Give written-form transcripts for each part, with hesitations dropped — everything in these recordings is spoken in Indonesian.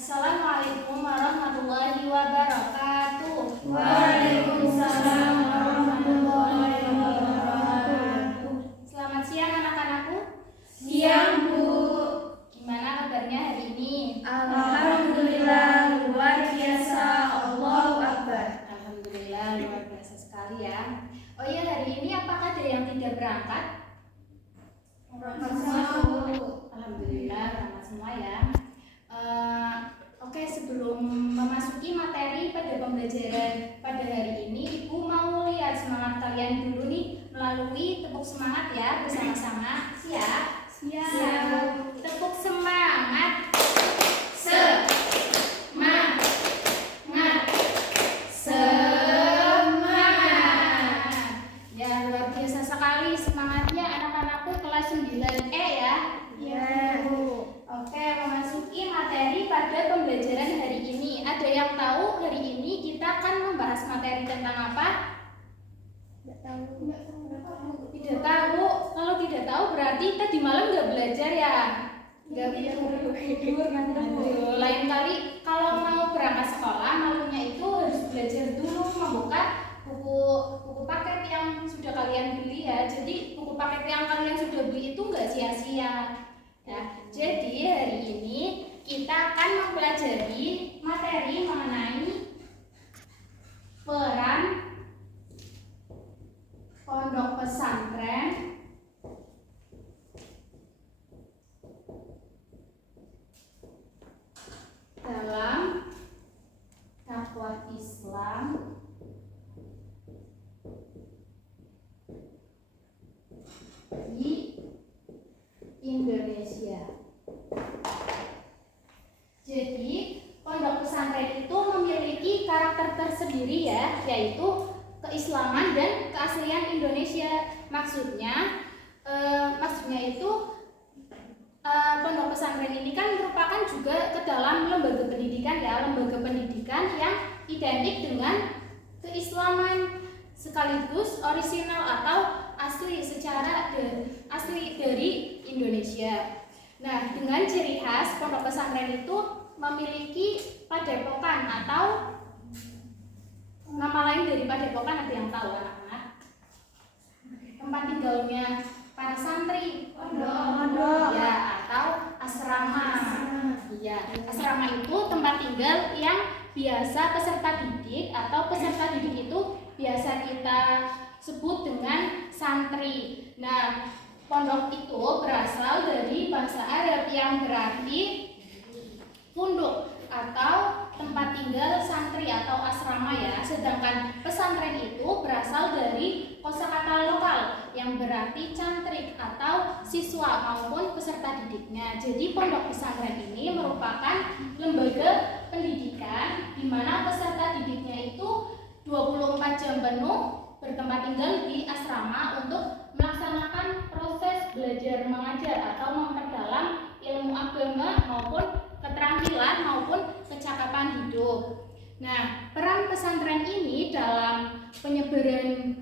Assalamualaikum warahmatullahi wabarakatuh. Waalaikumsalam warahmatullahi wabarakatuh. Selamat siang anak-anakku. Siang, Bu. Gimana kabarnya hari ini? Alhamdulillah, luar biasa. Allahu Akbar. Alhamdulillah luar biasa sekali ya. Oh iya, hari ini apakah ada yang tidak berangkat? Alhamdulillah ramah semua ya. Oke, sebelum memasuki materi pada pembelajaran pada hari ini, Ibu mau lihat semangat kalian dulu nih melalui tepuk semangat ya bersama-sama. Siap? Siap. Tepuk semangat. Semangat. Semangat. Ya, luar biasa sekali semangatnya anak-anakku kelas 9E ya. Ya. Oke, memasuki materi pada pembelajaran hari ini. Ada yang tahu hari ini kita akan membahas materi tentang apa? Tidak tahu. Kalau tidak tahu berarti tadi malam nggak belajar ya? Nggak tidur ngantuk. Lain kali kalau mau berangkat sekolah, malamnya itu harus belajar dulu, membuka buku paket yang sudah kalian beli ya. Jadi buku paket yang kalian sudah beli itu nggak sia-sia. Nah, jadi hari ini kita akan mempelajari materi mengenai peran pondok pesantren dalam dakwah Islam di Indonesia. Jadi, pondok pesantren itu memiliki karakter tersendiri ya, yaitu keislaman dan keaslian Indonesia. Maksudnya itu pondok pesantren ini kan merupakan juga ke dalam lembaga pendidikan ya, lembaga pendidikan yang identik dengan keislaman sekaligus orisinal atau asli dari Indonesia. Nah, dengan ciri khas pondok pesantren itu memiliki padepokan atau nama lain dari padepokan, ada yang tahu anak-anak? Tempat tinggalnya para santri, Pondok. ya, atau asrama. Iya, asrama itu tempat tinggal yang biasa peserta didik atau peserta didik itu biasa kita sebut dengan santri. Nah, pondok itu berasal dari bahasa Arab yang berarti punduk atau tempat tinggal santri atau asrama ya. Sedangkan pesantren itu berasal dari kosakata lokal yang berarti cantrik atau siswa maupun peserta didiknya. Jadi pondok pesantren ini merupakan lembaga pendidikan di mana peserta didiknya itu 24 jam penuh bertempat tinggal di asrama untuk melaksanakan proses belajar mengajar atau memperdalam ilmu agama maupun keterampilan maupun kecakapan hidup. Nah, peran pesantren ini dalam penyebaran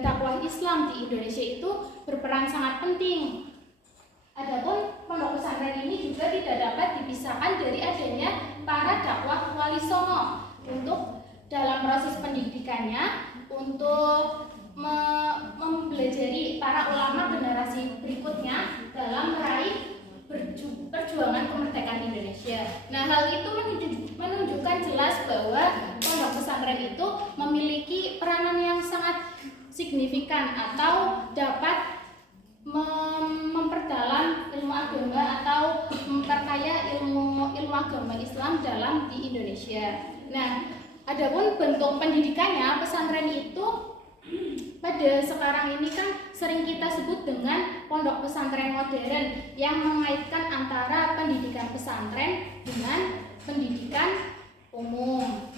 dakwah Islam di Indonesia itu berperan sangat penting. Adapun pondok pesantren ini juga tidak dapat dipisahkan dari adanya para dakwah wali songo untuk dalam proses pendidikannya untuk mempelajari para ulama generasi berikutnya dalam meraih perjuangan kemerdekaan Indonesia. Nah, hal itu menunjukkan jelas bahwa pondok pesantren itu memiliki peranan yang sangat signifikan atau dapat memperdalam ilmu agama atau memperkaya ilmu agama Islam dalam di Indonesia. Nah, adapun bentuk pendidikannya, pesantren itu pada sekarang ini kan sering kita sebut dengan pondok pesantren modern yang mengaitkan antara pendidikan pesantren dengan pendidikan umum.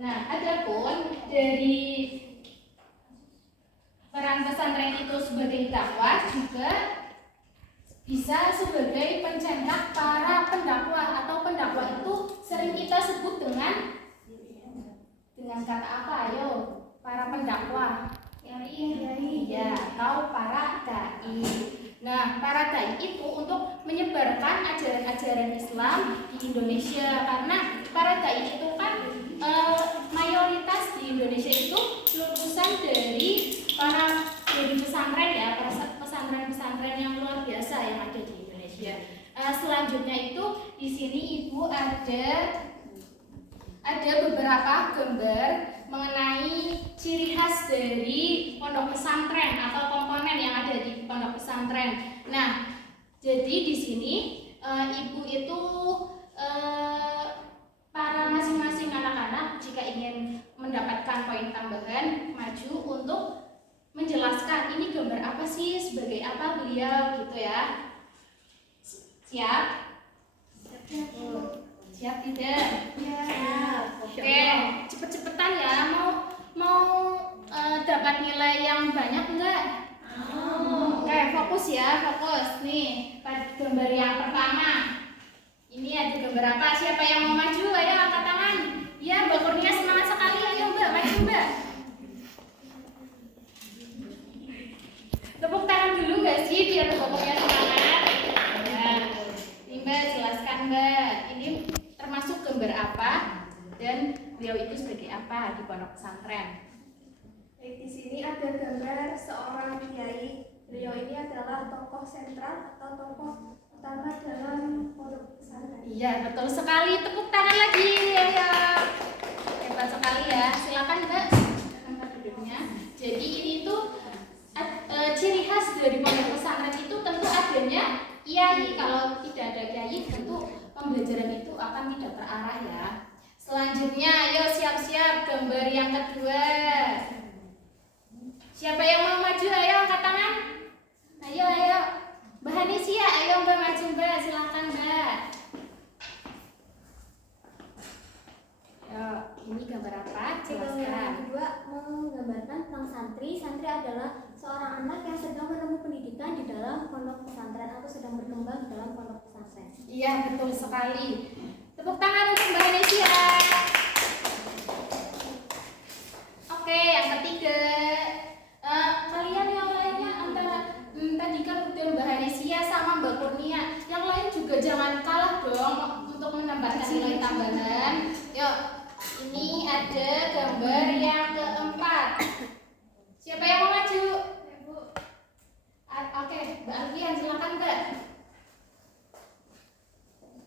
Nah, adapun dari peran pesantren itu sebagai dakwah juga bisa sebagai pencetak para pendakwah atau pendakwah itu sering kita sebut dengan kata apa? Ayo, para pendakwah. Ya, atau para dai. Nah, para dai itu untuk menyebarkan ajaran-ajaran Islam di Indonesia, karena para dai itu kan mayoritas di Indonesia itu lulusan dari pesantren ya, pesantren-pesantren yang luar biasa yang ada di Indonesia. Selanjutnya itu di sini Ibu ada beberapa gambar mengenai ciri khas dari pondok pesantren atau komponen yang ada di pondok pesantren. Nah, jadi di sini Ibu itu para masing-masing anak-anak jika ingin mendapatkan poin tambahan maju untuk menjelaskan ini gambar apa sih, sebagai apa beliau gitu ya. Siap? Siap tidak? Oke, cepet-cepetan ya. Mau dapat nilai yang banyak enggak? Oke, fokus ya, fokus. Nih, pada gambar yang pertama. Ini ada gambar apa? Siapa yang mau maju? Ayo angkat tangan. Ya, Mbak Kurnia semangat sekali. Ayo Mbak, maju Mbak. Tepuk tangan dulu nggak sih biar Mbak Kurnia semangat? Ya, ini Mbak jelaskan Mbak. Ini termasuk gambar apa dan beliau itu sebagai apa di pondok pesantren? Baik, di sini ada gambar seorang kiai. Beliau ini adalah tokoh sentral atau tokoh utama dalam pondok pesantren. Iya, betul sekali. Tepuk tangan lagi. Ayo. Hebat sekali ya. Silakan Mbak, tempat duduknya. Jadi ini tuh ciri khas dari pondok pesantren itu tentu adanya kiai. Kalau tidak ada kiai, tentu pembelajaran itu akan tidak terarah ya. Selanjutnya, ayo siap-siap gambar yang kedua. Siapa yang mau maju? Ayo angkat tangan. Ayo. Mbak Hanesia, ayo Mbak maju Mbak. Silakan Mbak. Ini gambar apa? Yang Jelaskan. kedua menggambarkan tentang santri. Santri adalah seorang anak yang sedang menempuh pendidikan di dalam pondok pesantren atau sedang berkembang di dalam pondok pesantren. Iya, betul sekali. Tepuk tangan untuk Mbak Hanesia. Oke, yang ketiga. Kalian yang lainnya antara tadi kan udah Mbak Hanesia sama Mbak Kurnia, yang lain juga jangan kalah dong untuk menambahkan nilai tambahan. Yuk, ini ada gambar yang keempat. Siapa yang mau maju? Oke, Mbak Alfian, silakan Mbak.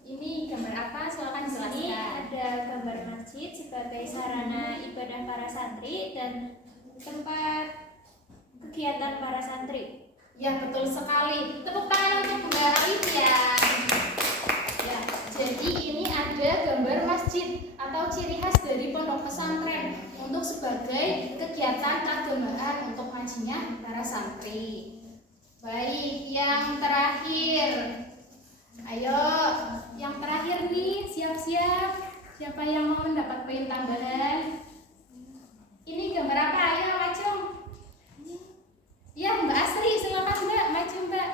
Ini gambar apa? Silakan Di sini jelaskan. ada gambar masjid sebagai sarana ibadah para santri dan tempat kegiatan para santri. Ya, betul sekali. Tepuk tangan untuk Mbak Alfian. Ya, jadi ini ada gambar masjid atau ciri khas dari pondok pesantren untuk sebagai kegiatan keagamaan untuk ngajinya para santri. Baik, yang terakhir. Ayo, yang terakhir nih, siap-siap. Siapa yang mau mendapat poin tambahan? Ini gambar apa? Ayo, maju. Ya, Mbak Asri, silakan Mbak, maju Mbak.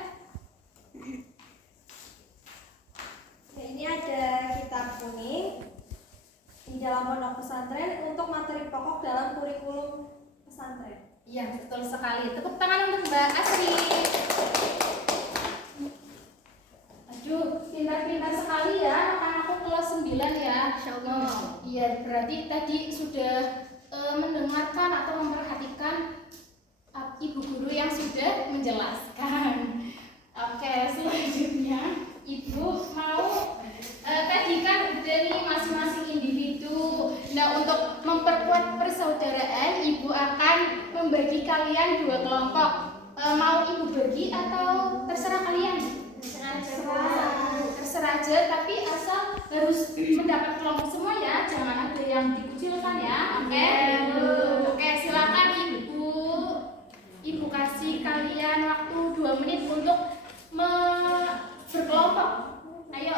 Ya, ini ada kitab kuning di dalam pondok pesantren untuk materi pokok dalam kurikulum pesantren. Iya, betul sekali. Tepuk tangan untuk Mbak Asri. Aduh, pintar-pintar sekali ya anak-anakku kelas 9 ya. Iya, berarti tadi sudah mendengarkan atau memperhatikan ibu guru yang sudah menjelaskan. Oke, selanjutnya Ibu mau tadi kan udah nih masing-masing individu. Nah, untuk memperkuat persaudaraan, Ibu akan membagi kalian 2 kelompok. Mau Ibu bagi atau terserah kalian? Terserah aja, tapi asal harus mendapat kelompok semua ya, jangan ada yang dikucilkan ya. Oke, silakan Ibu kasih kalian waktu 2 menit untuk berkelompok. Ayo.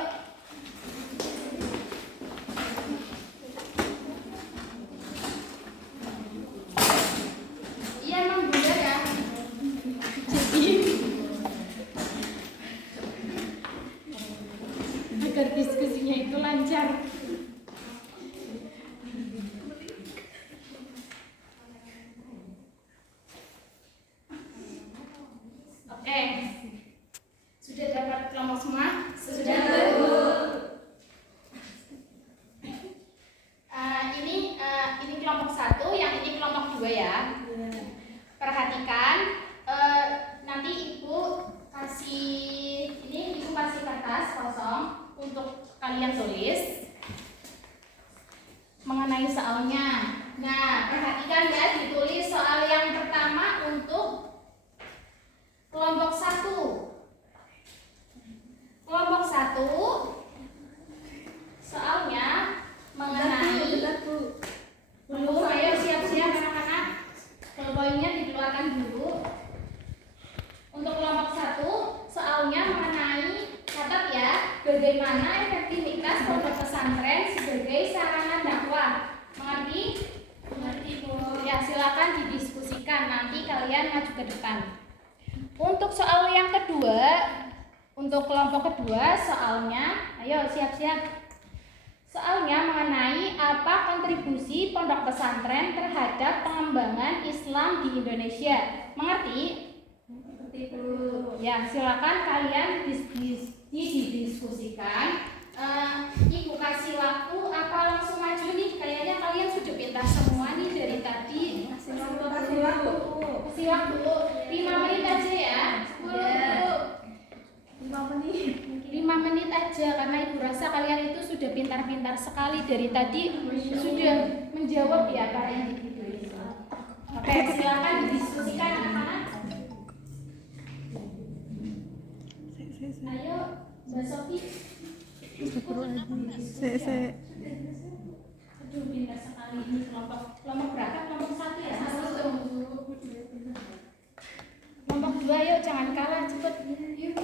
Iya, emang bunda ya. Jadi agar diskusinya itu lancar. Oke. untuk kalian tulis mengenai soalnya. Nah, perhatikan ya, ditulis soal yang pertama untuk kelompok 1. Kelompok 1 soalnya mengenai belum, ayo siap-siap anak-anak. Poinnya dikeluarkan dulu. Untuk kelompok 1 soalnya mengenai, catat ya, bagaimana efektivitas pondok pesantren sebagai sarana dakwah. Mengerti? Mengerti, Bu. Ya, silakan didiskusikan, nanti kalian maju ke depan. Untuk soal yang kedua, untuk kelompok kedua soalnya, ayo siap-siap. Soalnya mengenai apa kontribusi pondok pesantren terhadap pengembangan Islam di Indonesia. Mengerti? Mengerti, Bu. Ya, silakan kalian didiskusikan. Ibu kasih waktu apa langsung maju nih? Kayaknya kalian sudah pintar semua nih dari tadi. Kasih waktu. 5 menit aja ya. 5 menit aja, karena ibu rasa kalian itu sudah pintar-pintar sekali dari tadi, sudah menjawab ya apa yang ditulis. Oke, silakan didiskusikan anak-anak. Ayo, Mbak Sofi. Aduh, pintar sekali ini kelompok berapa? Kelompok 1 ya? Kelompok 2, yuk jangan kalah, cepet. Yuk.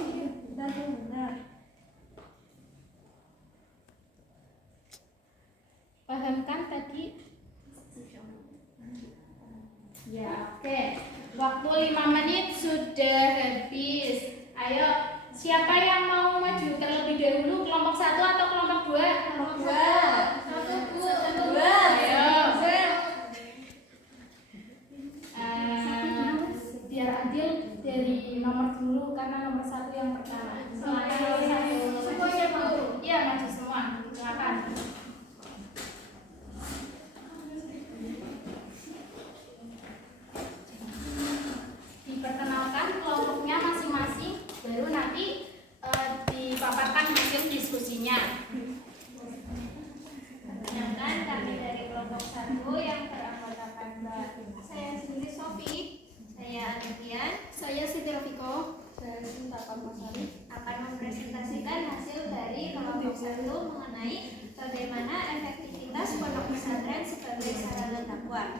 Pahamkan tadi? Ya, oke. Waktu 5 menit sudah habis. Ayo, siapa yang mau maju terlebih dahulu? Kelompok 1 atau kelompok 2? Kelompok 2. Ayo. Biar adil dari nomor dulu, karena nomor 1 yang pertama. Semuanya mau? Iya, maju semua. Silakan. Diperkenalkan kelompoknya masing-masing, baru nanti dipaparkan hasil diskusinya. Perkenalkan, kami dari kelompok 1 yang beranggotakan Mbak. Saya sendiri Sofi, saya Aditya, Saya Siti Rafiko. saya Sinta Parmasari akan mempresentasikan hasil dari kelompok 1 mengenai bagaimana efektivitas pondok pesantren sebagai sarana dakwah.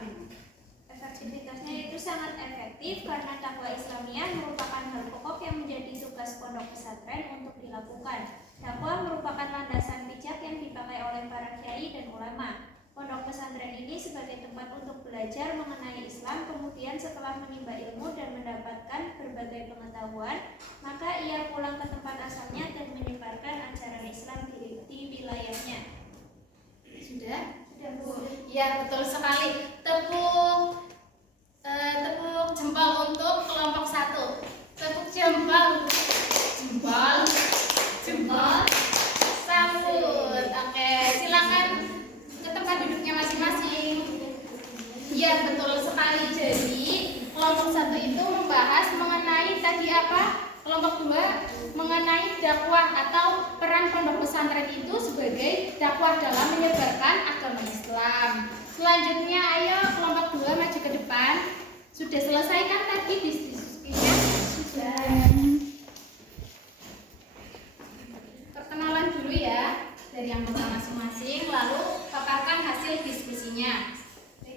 Efektivitasnya itu sangat efektif karena dakwah Islamiyah merupakan hal pokok yang menjadi tugas pondok pesantren untuk dilakukan. Dakwah merupakan landasan bijak yang dipakai oleh para kiai dan ulama. Pondok pesantren ini sebagai tempat untuk belajar mengenai Islam, kemudian setelah menimba ilmu dan mendapatkan berbagai pengetahuan, maka ia pulang ke tempat asalnya dan menyebarkan ajaran Islam di wilayahnya. Sudah? Sudah, Bu. Ya, betul sekali. Tepuk jempol untuk kelompok 1. Tepuk jempol. Sambut. Oke, silakan ke tempat duduknya masing-masing. Iya, betul sekali. Jadi kelompok 1 itu membahas mengenai tadi apa? Kelompok 2 mengenai dakwah atau peran pondok pesantren itu sebagai dakwah dalam menyebarkan agama Islam. Selanjutnya ayo kelompok 2 maju ke depan. Sudah selesai kan tadi diskusinya? Sudah. Perkenalan dulu ya dari yang masing-masing, lalu paparkan hasil diskusinya.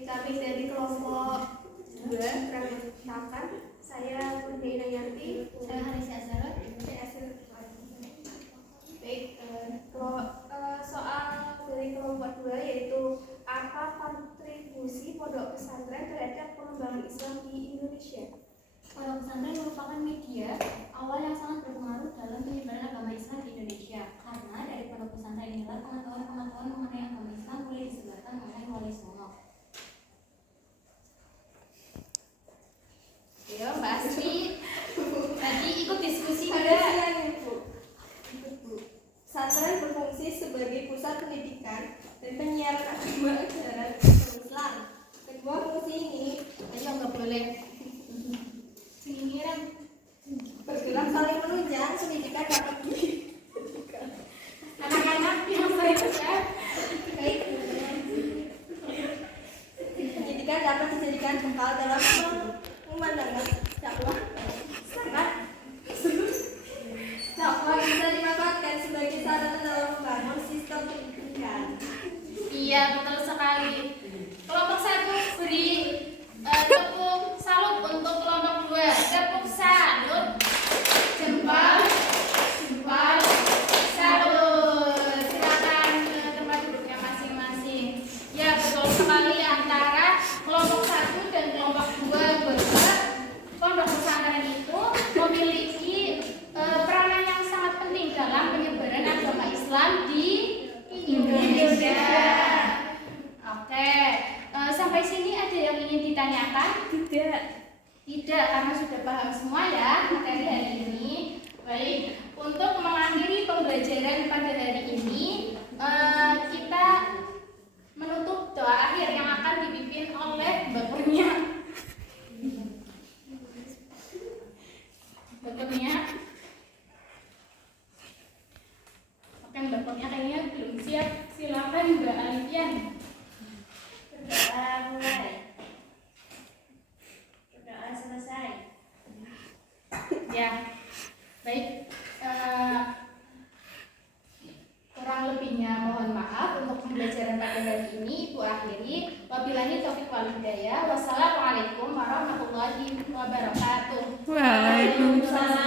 Kami dari kelompok 2 beranggotakan saya Bunda Inayanti, Saya Harisya Azhar. Baik, soal dari kelompok 2 yaitu apa kontribusi pondok pesantren terhadap pengembangan Islam di Indonesia. Pondok pesantren merupakan media awal yang sangat berpengaruh dalam penyebaran agama Islam di Indonesia. Karena dari pondok pesantren inilah pengetahuan-pengetahuan mengenai agama Islam mulai disebarkan oleh Songo. Yo, Mbak Asri, tadi ikut diskusi Pada enggak? siang Ibu. Pesantren berfungsi sebagai pusat pendidikan dan penyiaran agama ajaran Islam. Kedua fungsi ini Ayo, nggak boleh. Singiran. bergerak saling menunjang pendidikan dapat diberikan. sekali. Kelompok 1 beri tepuk salut untuk kelompok 2. Tepuk salut. Jempol, jempol, salut. Silakan ke tempat duduknya masing-masing. Ya, betul sekali, antara kelompok 1 dan kelompok 2 bahwa pondok pesantren itu memiliki peranan yang sangat penting dalam penyebaran agama Islam di Indonesia. Oke, sampai sini ada yang ingin ditanyakan? Tidak, karena sudah paham semua ya materi hari ini. Baik, untuk mengakhiri pembelajaran pada hari ini, kita menutup doa akhir yang akan dipimpin oleh Mbak Kurnia. Mbak Kurnia. Oke, Mbak Kurnia kayaknya belum siap. Silakan Mbak Alifian. Berdoa mulai. Berdoa selesai. Ya, baik. Kurang lebihnya mohon maaf untuk pembelajaran pada hari ini. Ibu akhiri. Wabillahi taufiq wal hidayah. Wassalamualaikum warahmatullahi wabarakatuh. Waalaikumsalam.